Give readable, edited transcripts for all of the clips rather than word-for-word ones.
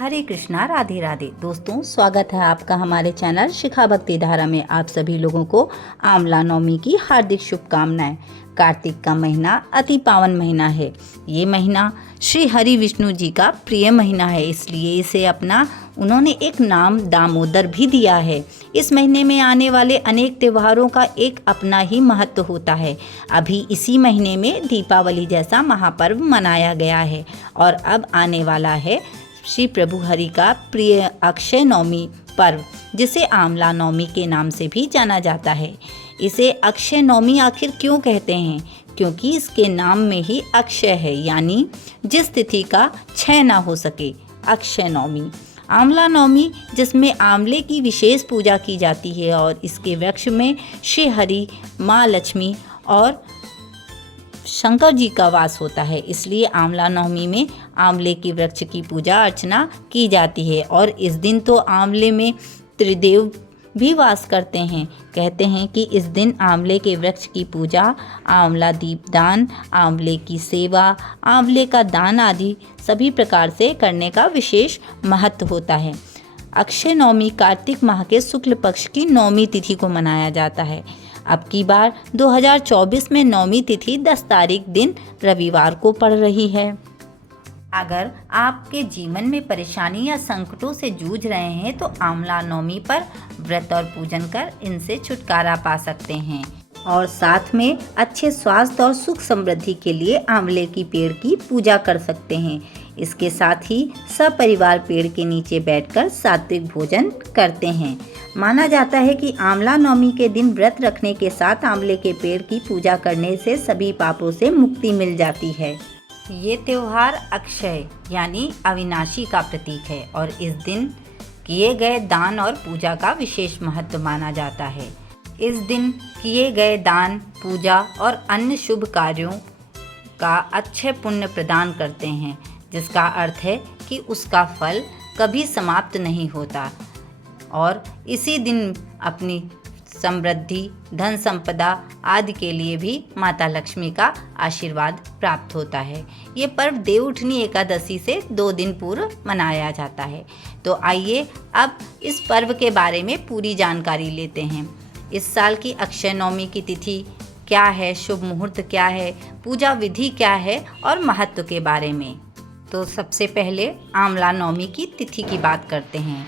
हरे कृष्णा, राधे राधे। दोस्तों, स्वागत है आपका हमारे चैनल शिखा भक्ति धारा में। आप सभी लोगों को आंवला नवमी की हार्दिक शुभकामनाएं। कार्तिक का महीना अति पावन महीना है। ये महीना श्री हरि विष्णु जी का प्रिय महीना है, इसलिए इसे उन्होंने एक नाम दामोदर भी दिया है। इस महीने में आने वाले अनेक त्योहारों का एक अपना ही महत्व होता है। अभी इसी महीने में दीपावली जैसा महापर्व मनाया गया है और अब आने वाला है श्री प्रभु हरि का प्रिय अक्षय नवमी पर्व, जिसे आंवला नवमी के नाम से भी जाना जाता है। इसे अक्षय नवमी आखिर क्यों कहते हैं? क्योंकि इसके नाम में ही अक्षय है, यानी जिस तिथि का क्षय ना हो सके, अक्षय नवमी। आंवला नवमी, जिसमें आंवले की विशेष पूजा की जाती है और इसके वृक्ष में श्री हरि, माँ लक्ष्मी और शंकर जी का वास होता है, इसलिए आंवला नवमी में आंवले के वृक्ष की पूजा अर्चना की जाती है। और इस दिन तो आंवले में त्रिदेव भी वास करते हैं। कहते हैं कि इस दिन आंवले के वृक्ष की पूजा, आंवला दीपदान, आंवले की सेवा, आंवले का दान आदि सभी प्रकार से करने का विशेष महत्व होता है। अक्षय नवमी कार्तिक माह के शुक्ल पक्ष की नवमी तिथि को मनाया जाता है। अब की बार 2024 में नवमी तिथि 10 तारीख दिन रविवार को पड़ रही है। अगर आपके जीवन में परेशानी या संकटों से जूझ रहे हैं तो आंवला नवमी पर व्रत और पूजन कर इनसे छुटकारा पा सकते हैं और साथ में अच्छे स्वास्थ्य और सुख समृद्धि के लिए आंवले की पेड़ की पूजा कर सकते हैं। इसके साथ ही सपरिवार पेड़ के नीचे बैठकर सात्विक भोजन करते हैं। माना जाता है कि आंवला नवमी के दिन व्रत रखने के साथ आंवले के पेड़ की पूजा करने से सभी पापों से मुक्ति मिल जाती है। ये त्योहार अक्षय यानी अविनाशी का प्रतीक है और इस दिन किए गए दान और पूजा का विशेष महत्व माना जाता है। इस दिन किए गए दान, पूजा और अन्य शुभ कार्यों का अच्छे पुण्य प्रदान करते हैं, जिसका अर्थ है कि उसका फल कभी समाप्त नहीं होता और इसी दिन अपनी समृद्धि, धन संपदा आदि के लिए भी माता लक्ष्मी का आशीर्वाद प्राप्त होता है। ये पर्व देवउठनी एकादशी से 2 दिन पूर्व मनाया जाता है। तो आइए अब इस पर्व के बारे में पूरी जानकारी लेते हैं। इस साल की अक्षय नवमी की तिथि क्या है, शुभ मुहूर्त क्या है, पूजा विधि क्या है और महत्व के बारे में। तो सबसे पहले आंवला नवमी की तिथि की बात करते हैं।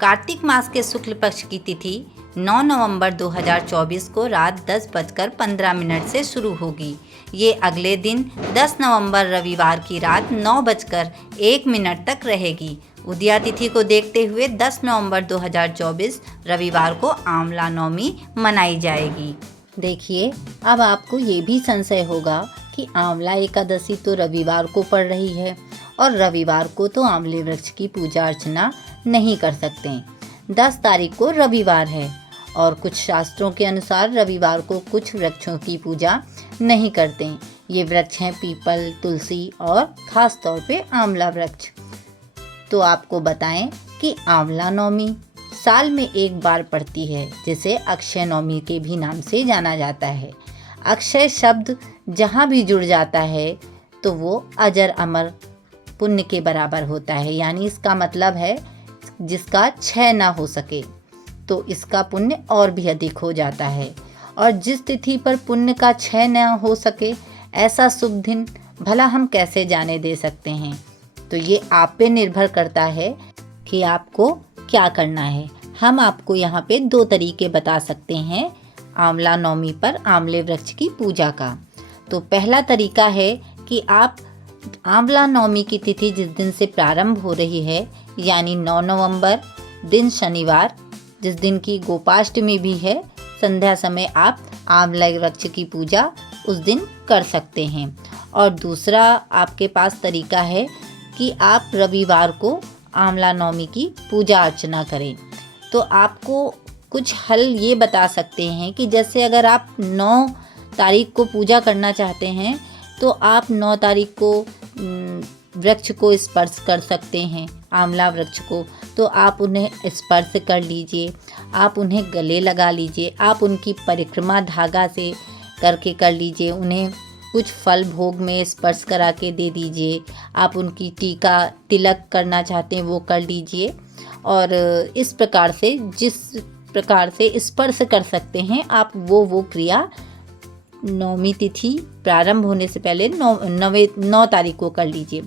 कार्तिक मास के शुक्ल पक्ष की तिथि 9 नवंबर 2024 को रात 10:15 से शुरू होगी। ये अगले दिन 10 नवंबर रविवार की रात 9:01 तक रहेगी। उदया तिथि को देखते हुए 10 नवंबर 2024 रविवार को आंवला नवमी मनाई जाएगी। देखिए, अब आपको ये भी संशय होगा कि आंवला एकादशी तो रविवार को पड़ रही है और रविवार को तो आंवले वृक्ष की पूजा अर्चना नहीं कर सकते। 10 तारीख को रविवार है और कुछ शास्त्रों के अनुसार रविवार को कुछ वृक्षों की पूजा नहीं करते। ये वृक्ष हैं पीपल, तुलसी और खास तौर पे आंवला वृक्ष। तो आपको बताएं कि आंवला नवमी साल में एक बार पड़ती है, जिसे अक्षय नवमी के भी नाम से जाना जाता है। अक्षय शब्द जहाँ भी जुड़ जाता है तो वो अजर अमर पुण्य के बराबर होता है, यानी इसका मतलब है जिसका क्षय ना हो सके, तो इसका पुण्य और भी अधिक हो जाता है। और जिस तिथि पर पुण्य का क्षय न हो सके, ऐसा शुभ दिन भला हम कैसे जाने दे सकते हैं। तो ये आप पे निर्भर करता है कि आपको क्या करना है। हम आपको यहाँ पे 2 तरीके बता सकते हैं आंवला नवमी पर आंवले वृक्ष की पूजा का। तो पहला तरीका है कि आप आंवला नवमी की तिथि जिस दिन से प्रारंभ हो रही है, यानी 9 नवंबर दिन शनिवार, जिस दिन की गोपाष्टमी भी है, संध्या समय आप आंवला वृक्ष की पूजा उस दिन कर सकते हैं। और दूसरा आपके पास तरीका है कि आप रविवार को आंवला नवमी की पूजा अर्चना करें। तो आपको कुछ हल ये बता सकते हैं कि जैसे अगर आप 9 तारीख को पूजा करना चाहते हैं तो आप 9 तारीख को वृक्ष को स्पर्श कर सकते हैं, आंवला वृक्ष को। तो आप उन्हें स्पर्श कर लीजिए, आप उन्हें गले लगा लीजिए, आप उनकी परिक्रमा धागा से करके कर लीजिए, उन्हें कुछ फल भोग में स्पर्श करा के दे दीजिए। आप उनकी टीका तिलक करना चाहते हैं वो कर लीजिए। और इस प्रकार से जिस प्रकार से स्पर्श कर सकते हैं आप वो क्रिया नवमी तिथि प्रारंभ होने से पहले 9 तारीख को कर लीजिए।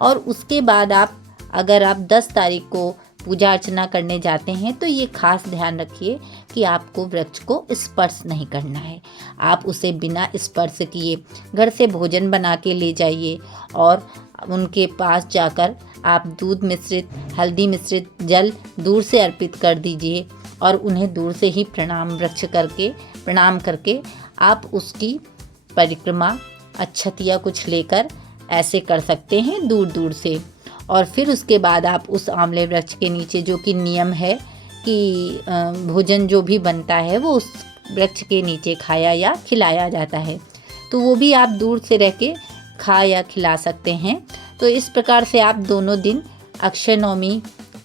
और उसके बाद अगर आप 10 तारीख को पूजा अर्चना करने जाते हैं तो ये खास ध्यान रखिए कि आपको वृक्ष को स्पर्श नहीं करना है। आप उसे बिना स्पर्श किए घर से भोजन बना के ले जाइए और उनके पास जाकर आप दूध मिश्रित हल्दी मिश्रित जल दूर से अर्पित कर दीजिए और उन्हें दूर से ही प्रणाम करके आप उसकी परिक्रमा अक्षत या कुछ लेकर ऐसे कर सकते हैं दूर दूर से। और फिर उसके बाद आप उस आंवले वृक्ष के नीचे, जो कि नियम है कि भोजन जो भी बनता है वो उस वृक्ष के नीचे खाया या खिलाया जाता है, तो वो भी आप दूर से रह के खा या खिला सकते हैं। तो इस प्रकार से आप दोनों दिन अक्षय नवमी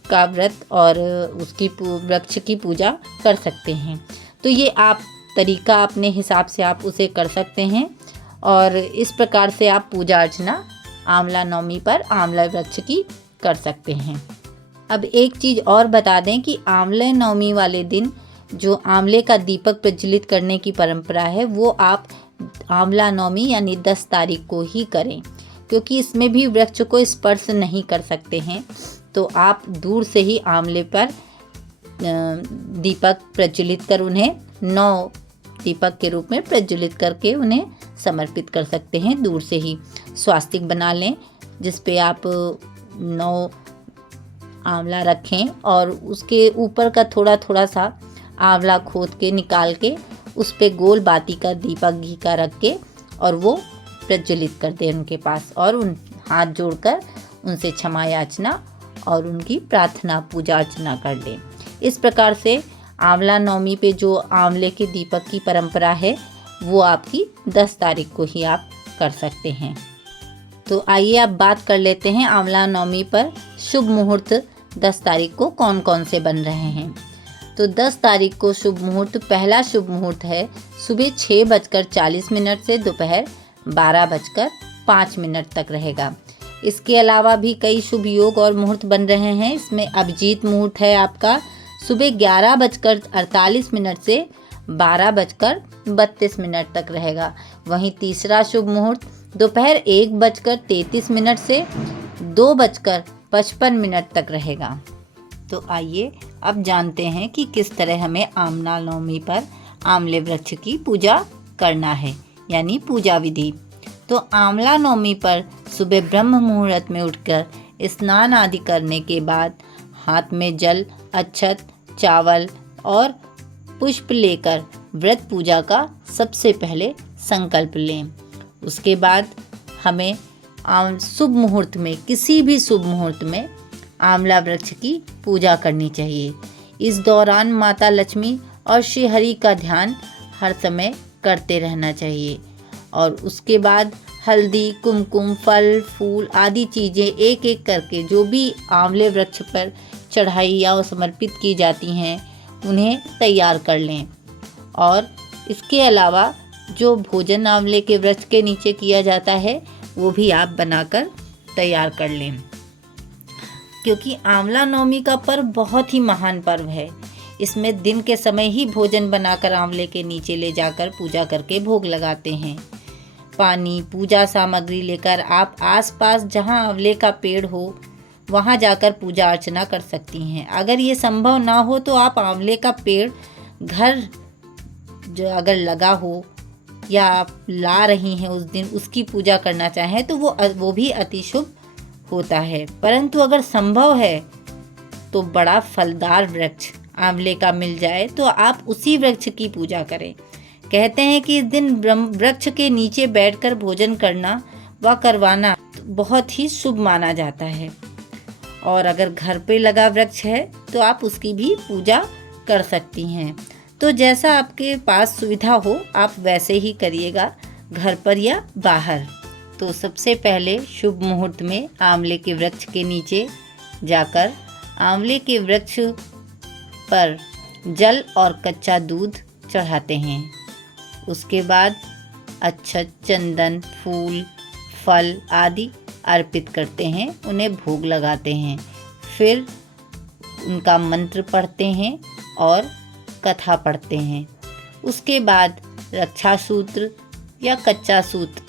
का व्रत और उसकी वृक्ष की पूजा कर सकते हैं। तो ये आप तरीका अपने हिसाब से आप उसे कर सकते हैं और इस प्रकार से आप पूजा अर्चना आंवला नवमी पर आंवला वृक्ष की कर सकते हैं। अब एक चीज़ और बता दें कि आंवले नवमी वाले दिन जो आंवले का दीपक प्रज्वलित करने की परंपरा है वो आप आंवला नवमी यानी 10 तारीख को ही करें, क्योंकि इसमें भी वृक्ष को स्पर्श नहीं कर सकते हैं। तो आप दूर से ही आंवले पर दीपक प्रज्वलित कर उन्हें 9 दीपक के रूप में प्रज्वलित करके उन्हें समर्पित कर सकते हैं। दूर से ही स्वास्तिक बना लें जिस पे आप 9 आंवला रखें और उसके ऊपर का थोड़ा सा आंवला खोद के निकाल के उस पे गोल बाती का दीपक घी का रख के और वो प्रज्वलित कर दें उनके पास और उन हाथ जोड़कर उनसे क्षमा याचना और उनकी प्रार्थना पूजा अर्चना कर लें। इस प्रकार से आंवला नवमी पे जो आंवले के दीपक की परंपरा है वो आपकी 10 तारीख को ही आप कर सकते हैं। तो आइए अब बात कर लेते हैं आंवला नवमी पर शुभ मुहूर्त 10 तारीख को कौन कौन से बन रहे हैं। तो 10 तारीख को शुभ मुहूर्त, पहला शुभ मुहूर्त है सुबह 6:40 से दोपहर 12:05 तक रहेगा। इसके अलावा भी कई शुभ योग और मुहूर्त बन रहे हैं। इसमें अभिजीत मुहूर्त है आपका सुबह 11:48 से 12:32 तक रहेगा। वहीं तीसरा शुभ मुहूर्त दोपहर 1:33 से 2:55 तक रहेगा। तो आइए अब जानते हैं कि किस तरह हमें आंवला नवमी पर आंवले वृक्ष की पूजा करना है, यानी पूजा विधि। तो आंवला नवमी पर सुबह ब्रह्म मुहूर्त में उठकर स्नान आदि करने के बाद हाथ में जल, अक्षत, चावल और पुष्प लेकर व्रत पूजा का सबसे पहले संकल्प लें। उसके बाद हमें शुभ मुहूर्त में, किसी भी शुभ मुहूर्त में आंवला वृक्ष की पूजा करनी चाहिए। इस दौरान माता लक्ष्मी और श्री हरि का ध्यान हर समय करते रहना चाहिए। और उसके बाद हल्दी, कुमकुम, फल, फूल आदि चीज़ें एक एक करके जो भी आंवले वृक्ष पर चढ़ाई या समर्पित की जाती हैं उन्हें तैयार कर लें। और इसके अलावा जो भोजन आंवले के वृक्ष के नीचे किया जाता है वो भी आप बनाकर तैयार कर लें, क्योंकि आंवला नवमी का पर्व बहुत ही महान पर्व है। इसमें दिन के समय ही भोजन बनाकर आंवले के नीचे ले जाकर पूजा करके भोग लगाते हैं। पानी, पूजा सामग्री लेकर आप आसपास जहां आंवले का पेड़ हो वहां जाकर पूजा अर्चना कर सकती हैं। अगर ये संभव ना हो तो आप आंवले का पेड़ घर जो अगर लगा हो या आप ला रही हैं उस दिन उसकी पूजा करना चाहें तो वो भी अति शुभ होता है। परंतु अगर संभव है तो बड़ा फलदार वृक्ष आंवले का मिल जाए तो आप उसी वृक्ष की पूजा करें। कहते हैं कि इस दिन वृक्ष के नीचे बैठकर भोजन करना व करवाना बहुत ही शुभ माना जाता है। और अगर घर पे लगा वृक्ष है तो आप उसकी भी पूजा कर सकती हैं। तो जैसा आपके पास सुविधा हो आप वैसे ही करिएगा, घर पर या बाहर। तो सबसे पहले शुभ मुहूर्त में आंवले के वृक्ष के नीचे जाकर आंवले के वृक्ष पर जल और कच्चा दूध चढ़ाते हैं। उसके बाद अक्षत, चंदन, फूल, फल आदि अर्पित करते हैं, उन्हें भोग लगाते हैं। फिर उनका मंत्र पढ़ते हैं और कथा पढ़ते हैं। उसके बाद रक्षा सूत्र या कच्चा सूत्र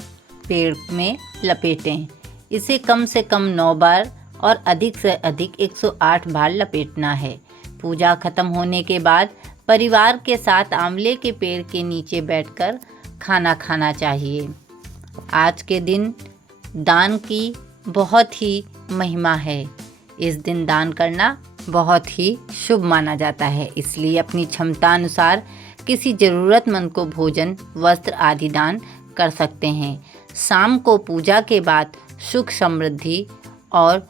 पेड़ में लपेटें। इसे कम से कम 9 बार और अधिक से अधिक 108 बार लपेटना है। पूजा खत्म होने के बाद परिवार के साथ आंवले के पेड़ के नीचे बैठकर खाना खाना चाहिए। आज के दिन दान की बहुत ही महिमा है। इस दिन दान करना बहुत ही शुभ माना जाता है, इसलिए अपनी क्षमता अनुसार किसी ज़रूरतमंद को भोजन, वस्त्र आदि दान कर सकते हैं। शाम को पूजा के बाद सुख समृद्धि और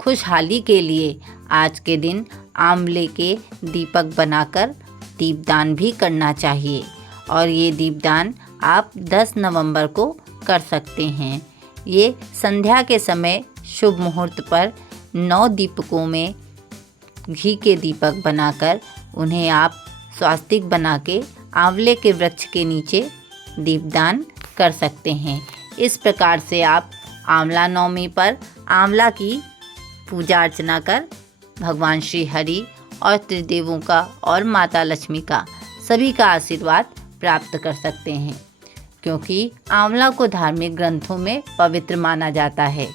खुशहाली के लिए आज के दिन आंवले के दीपक बनाकर दीपदान भी करना चाहिए और ये दीपदान आप 10 नवंबर को कर सकते हैं। ये संध्या के समय शुभ मुहूर्त पर 9 दीपकों में घी के दीपक बनाकर उन्हें आप स्वास्तिक बना के आंवले के वृक्ष के नीचे दीपदान कर सकते हैं। इस प्रकार से आप आंवला नवमी पर आंवला की पूजा अर्चना कर भगवान श्री हरि और त्रिदेवों का और माता लक्ष्मी का सभी का आशीर्वाद प्राप्त कर सकते हैं, क्योंकि आंवला को धार्मिक ग्रंथों में पवित्र माना जाता है।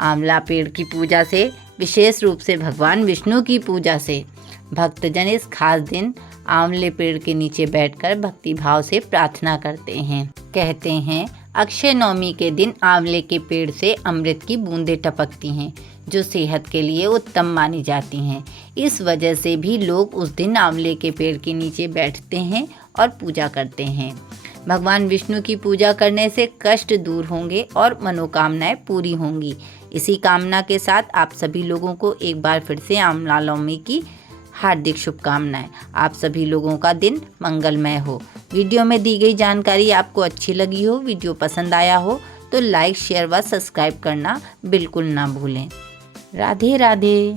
आंवला पेड़ की पूजा से, विशेष रूप से भगवान विष्णु की पूजा से, भक्तजन इस खास दिन आंवले पेड़ के नीचे बैठकर भक्ति भाव से प्रार्थना करते हैं। कहते हैं अक्षय नवमी के दिन आंवले के पेड़ से अमृत की बूंदें टपकती हैं, जो सेहत के लिए उत्तम मानी जाती हैं। इस वजह से भी लोग उस दिन आंवले के पेड़ के नीचे बैठते हैं और पूजा करते हैं। भगवान विष्णु की पूजा करने से कष्ट दूर होंगे और मनोकामनाएं पूरी होंगी। इसी कामना के साथ आप सभी लोगों को एक बार फिर से आंवला नवमी की हार्दिक शुभकामनाएं। आप सभी लोगों का दिन मंगलमय हो। वीडियो में दी गई जानकारी आपको अच्छी लगी हो, वीडियो पसंद आया हो तो लाइक, शेयर व सब्सक्राइब करना बिल्कुल ना भूलें। राधे राधे।